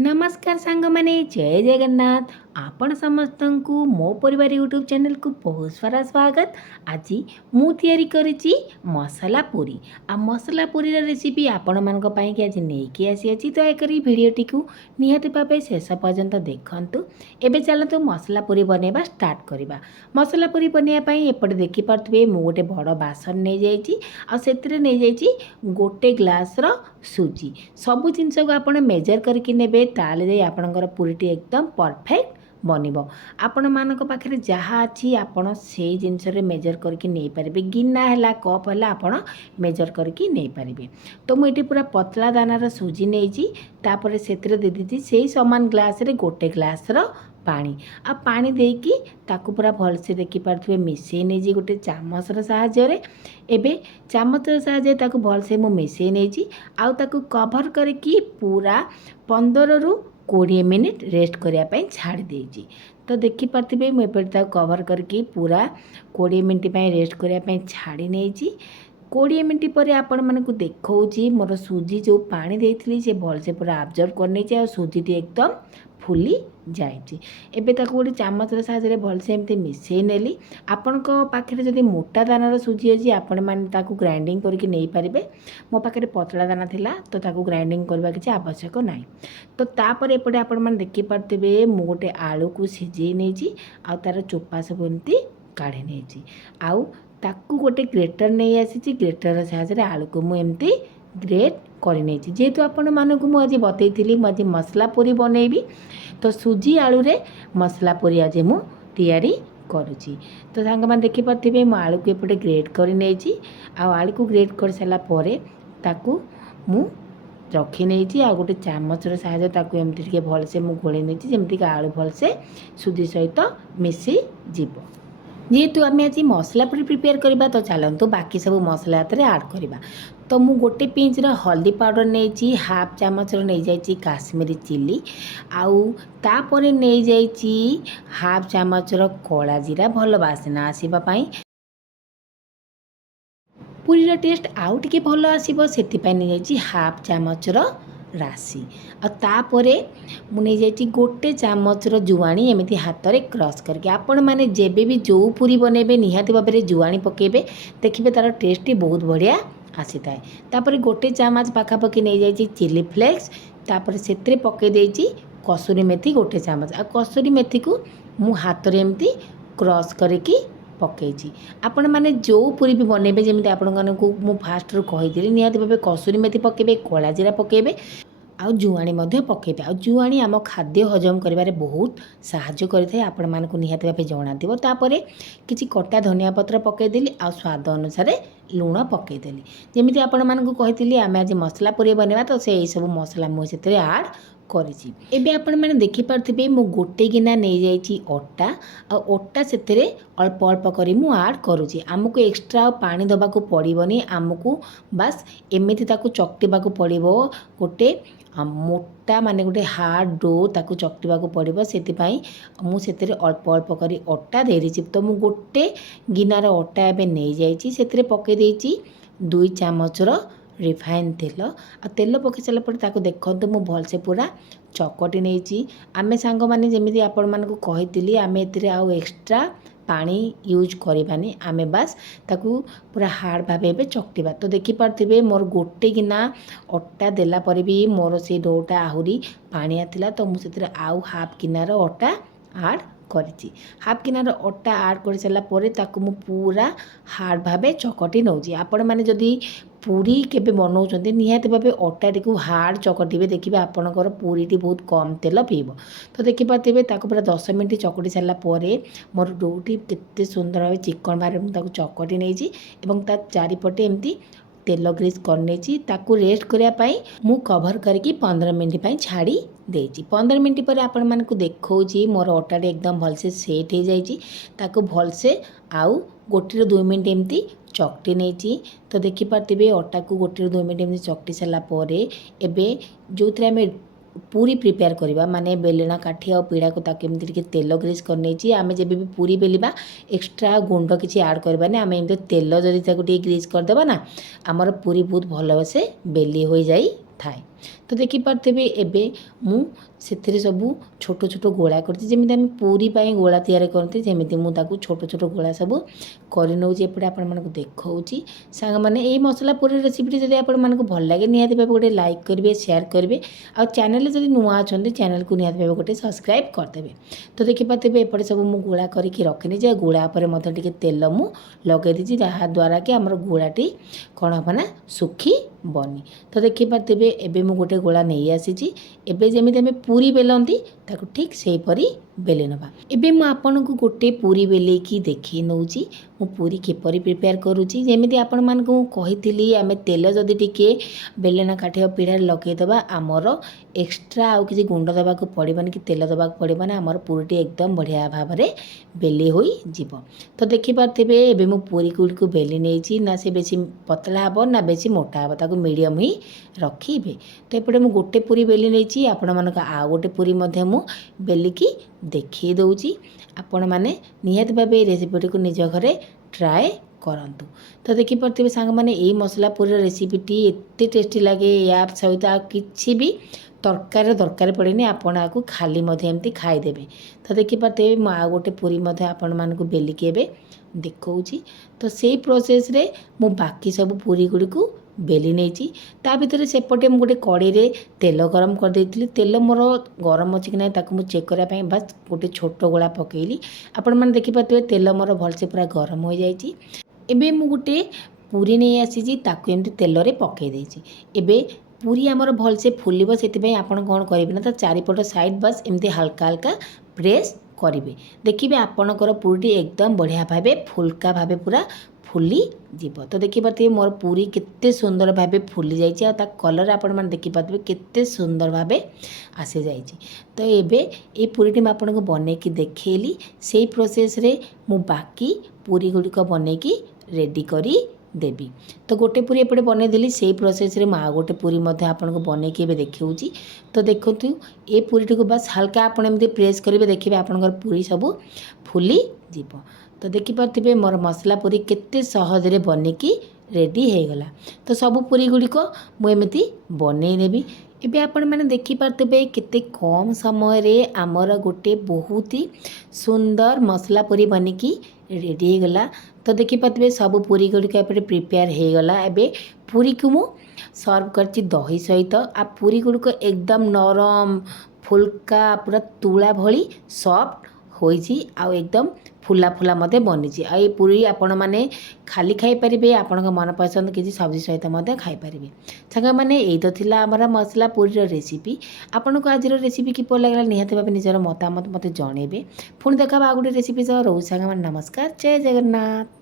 नमस्कार सांग माने जय जगन्नाथ आपण समस्त को मो परिवार यूट्यूब चैनल को बहुत सारा स्वागत। आज मु तैयारी करिछि मसाला पूरी आ मसाला पूरी रेसिपी आपण मानक पई कि आज नेकी आसी अछि। तो एकरी वीडियोटी को निहाती भाबे शेष पर्यंत देखंतु। एबे चलतो मसाला पूरी बनेबा स्टार्ट करिबा। मसाला पूरी बनिया पई एपटे देखि परथबे मु गोटे बड़ बासन नै जाइछि आ सेतिरे नै जाइछि गोटे ग्लास रो सुजी। सबु जिनस को आपण मेजर करके नेबे ताले जाई आपणकर पूरीटी एकदम परफेक्ट बनिबो। आपण मानक पाखरे जहाँ अच्छी आपण से जिनस मेजर करके नहीं पारे। गिना है कप है आपण मेजर करके नहीं पारे। तो मुझे पूरा पतला दानार सुजी नहीं तापर से दे दी से सामान ग्लास रे गोटे ग्लास रो पानी आ पानी देकी ताकू पूरा भलसे देखी पारे मिसई नहीं गोटे चामचर साहाय्य एबे चामचर साहाय्य ताकू भलसे मु मिसई नहीं आउ ताकू कभर करके पूरा 15 रु 20 मिनिट रेस्ट करने छाड़ी देजी। तो देखी पारे मुझे कभर करके पूरा 20 मिनिट रेस्ट करने छाड़ी नहीं 20 मिनिट पर आपण मानक देखौची मोर सुजी जो पानी देइथिली से भलसे पूरा अब्जर्व करने आ सुजीटी एकदम फुली जाइए। एबे ताको गोटे चामचर साहाय्य भलसे एमती मिसई नेली। आपण पाखे जदि मोटा दानार सुजी अच्छी आपण मैंने ताको ग्राइंडिंग करके नहीं पारे। मो पाखे पतला दाना थिला तो ताको ग्राइंडिंग करबा किछि आवश्यक नाही। तो तापर एपटे आपण मैंने देखि पारथिबे मु गोटे आलू को सिझेई नेछि आ तार चोपा सब एमती काढी नेछि आउ ताकू गोटे ग्रेटर नहीं आसी ग्रेटर साहाय्य आलू को मु एमती ग्रेट कर जेहेतु आपण मानक मुझे बतई मुझे मसला पूरी बनैबी तो सुजी आलू रे मसला पूरी आज मु तैयारी करुँची। तो सांग मैंने देखी पारे मु आलू को एपटे ग्रेट कर आलू को ग्रेट कर सारा पर ताकू मु रखी नहीं आ गोटे चामचर साहाय्य ताकू एमती भलसे मु गोले नहीं जमीक आलू भलसे सुजी सहित मिसी जीव। जेहेतु आम आज मसला पूरी प्रिपेयर करवा तो चलतु बाकी सब मसला ऐड करवा। तो मु गोटे पिंच हल्दी पाउडर नहीं हाफ चामच नहीं जाइए काश्मीरी चिली आउ तापर नहीं जाइए हाफ चामच कला जीरा भल बासना आसवाई पूरीर टेस्ट आउ टे भल आसो से नहीं जाइए हाफ चामच राशि आतापरे मुझे जाइए गोटे चामचर जुआणी एमती हाथ में क्रश करके आपण मैंने जेबे भी जो पूरी बनइबे निहाती भाव में जुआणी पकेबे देखिए तार टेस्ट बहुत बढ़िया आसी थाए। तापर गोटे चामच पाखापाखि नहीं जाइए चिली फ्लेक्स तापर से पकई देइछि कसूरी मेथी गोटे चामच आ कसूरी मेथी को मु हाथ में एमती क्रश करके पकईछि। आपण मैंने जो पूरी भी बनइबे जमी आपण को मु फास्ट रू कही निहाती भाव कसूरी मेथी पकेबे कला जीरा पकेबे आउ जुआणी पकेबे आ जुआणी आम खाद्य हजम करिबारे बहुत साहाय्य करिथाय आपण मानकु निहाती भाबे जणाथिबो। तापरे किछि कटा धनिया पत्र पकेदेली आ स्वाद अनुसार लूण पकेदेली जेमिति आपण मानकु कहितली आमे आज मसला पूरी बनेबा तो से सब मसला मु सेतरे ऐड करिछि। एबे आपण माने देखि पारथिबे मु गोटे गिना नहीं जाइछि अटा आ अटा सेतरे अल्प अल्प करी मु ऐड करूछि। आमको एक्स्ट्रा पानी दबाकू पड़िबनी आमको बस एमिति ताकू चकटिबाकू पड़िबो गोटे मोटा माने गोटे हार्ड डो ताकू चकटिबाकू पड़िबो सेतिपई मु सेतरे अल्प अल्प करी अटा दे देछि। तो मु गोटे गिनार अटा एबे नहीं जाइछि सेतरे पके देछि 2 चामचर रिफाइन तेल आ तेल पकई सारा पर ताको देखते मु भलसे पूरा चकटी नहीं आमे सांग माने जेमिति आपण मानकु कहितली आमे एतिरे आउ एक्स्ट्रा पानी यूज करबानी आमे बस ताकू पूरा हार्ड भाव एबे चकटिबा। तो देखि पारथिबे मोर गोटे गिना अटा देला पर भी मोर से डोटा आहुरी पानी आथिला तो मु सेतिरे आउ हाफ गिनार अटा ऐड करिछि। हाफ गिनार अटा ऐड कर सारा पर ताकू मु पूरा हार्ड भाव चकटी नौछि। आपण माने जदी पूरी केबे बनाउछन्ते निहाती भाबे अटाटी को हार्ड चकटिबे देखिबे आपणकर पूरीटी बहुत कम तेल पीब। तो देखि पारथिबे ताको पूरा 10 मिनिट चकटी सारा परे मोर डोटी केते सुंदर भाबे चिकन भाबे मु ताको चकटी नेछि एवं ता चारिपटे एमती तेल ग्रीस करने ताकू रेस्ट करने मु कभर करके 15 मिनिट छाड़ी देछि। 15 मिनिट पर आपण मानकु देखौछि मोर अटाटी एकदम भलसे सेट हो जाइछि ताकू भलसे आउ गोटे 2 मिनिट एमती चकटी नहीं। तो देखि पारथिबे अटा को गोटे 2 मिनिट एमती चकटी सारा पर एबे जो थरे हमें पूरी प्रिपेयर करवा माने बेलना काठी और पीड़ा को ताके एमती टिके तेल ग्रीस करने आमे जब भी पूरी बेलिबा एक्स्ट्रा गुंड किसी ऐड करबानी आमे एमती तेल जदि ताको टिके ग्रीस करदेबा ना आमर पूरी बहुत भल से बेली हो जाई थाए। तो देखिपारे एबे मु से सबू छोट छोट गोला करती जमी आम पूरी गोला तैयारी करते जमी मुझे छोट छोट गोला सब कर नौचे एपटे आपण मानक देखा सांग मैंने यही मसला पूरी रेसिपी जब आप भल लगे निहाती भाव गोटे लाइक करेंगे शेयर करेंगे आ चैनल जब नुआ अच्छा चैनल को निहाती भाव गोटे सब्सक्राइब करदेवे। तो देखिपारे एपटे सब मुझे गोला करके रखनी जे गोला पर टे तेल मु लगे दी जहाँद्वारा कि आमर गोलाटी कौन हम ना सुखी बनी। तो देखिपारे एबे मु गोटे गोला नहीं आसी एबे जमी आम पूरी बेलती ताकू ठीक से परी बेले नवा। एबे मु आपन को गोटे पूरी बेले की देखी नौची मु पूरी किपरि प्रिपेयर करूची जेमिति आपण मान को कहितली आमे तेल जदि टिके बेलना काठिया पीढ़ा लगेदबा आमर एक्स्ट्रा आउ किसी गुंड दबा को पड़बनी कि तेल दबा पड़बनी आमर पूरीटी एकदम बढ़िया भाव में बेले होई जीव। तो देखिपारे एबे मु पूरी गुड़ी को बेली नहीं ना से बेसी पतला हे ना बेसी मोटा हे ताको मीडियम ही रखिबे। तो एपटे मु गोटे पूरी बेली नहीं आपण मानक आ गोटे पूरी मध्य मु बेलिकी देखी दउची आपण माने निहाती भाव रेसिपीटी को निज घरे ट्राए करंतु। तो देखिपारे सांग मैंने यही मसला पूरी रेसिपीटी एत टेस्टी लगे या सहित आ किसी भी तरकारी दरकार पड़ेनि आपण आपको खाली एमती खाईदेवे। तो देखिपारे आ गोटे पूरी आपण मानक बेलिकी एबे देखौची। तो से प्रोसेस रे मु बाकी सब पूरी गुड़ी को बेली नहीं ता भीतर सेपटे मु गोटे कड़े रे तेल गरम कर देइतिली तेल मोर गरम अच्छी कि ना ताकू मु चेक करने बस गोटे छोट गोला पकेली आपण मैंने देखिपारे तेल मोर भलसे पूरा गरम हो जाइए। एबे मु गोटे पूरी नहीं आसी ताकू एमती तेल रे पकई देइछि। एबे पूरी आमर भलसे फुलिब से आपण कौन करेंगे ना तो चारिपट साइड बस एमती हल्का हल्का प्रेस करेंगे देखिए आपणकर पूरी एकदम बढ़िया भाव फुल्का भाव पूरा फुली जीव। तो देखिपारे मोर पूरी केते सुंदर भाव फुली जाइए आ कलर आपण मैंने देखिपारे केते सुंदर भाव आसी जाइए। तो एबे ये पूरीटी मैं आपको बनईकी देखली से प्रोसेस रे मु बाकी पूरी गुड़िक बनईकी रेडी करी देवी। तो गोटे पूरी एपटे बनईदेली से प्रोसेस रे आ गोटे पूरी आपको बनईकी देखी। तो देखु ये पूरीटी को बस हल्का आप प्रेस करेंगे देखिए आपंकर पूरी सब फुली जीव। तो देखिपारे मोर मसला पूरी केते सहजरे बनिकी रेडी हो गला। तो सबू पूरी गुड़िक मुझे बनईदेवी। एबे आपण मैंने देखिपारे केते कम समय रे आमर गोटे बहुत ही सुंदर मसला पूरी बनिकी रेडी हो गला। तो देखिपारे सब पूरी गुड़िक एपटे प्रिपेयर हो गला। एबे पूरी को मु सर्व करची दही सहित आ पूरी गुड़िक एकदम नरम फुल्का पूरा तुला भली सॉफ्ट होइची आ एकदम फुला फुला मते बनीची। आ ये पूरी आपण माने खाली खाई परिबे आपण का मन पसंद किसी सब्जी सहित मते खाई परिबे। संग माने एई तो थिला हमर मसला पूरी रो रेसिपी। आपण को आज रो रेसिपी किपो लागला निहाते भाबे निजर मतामत मते जणेबे। पुणी देखा आ गुटे रेसिपी सह रहू संग नमस्कार जय जगन्नाथ।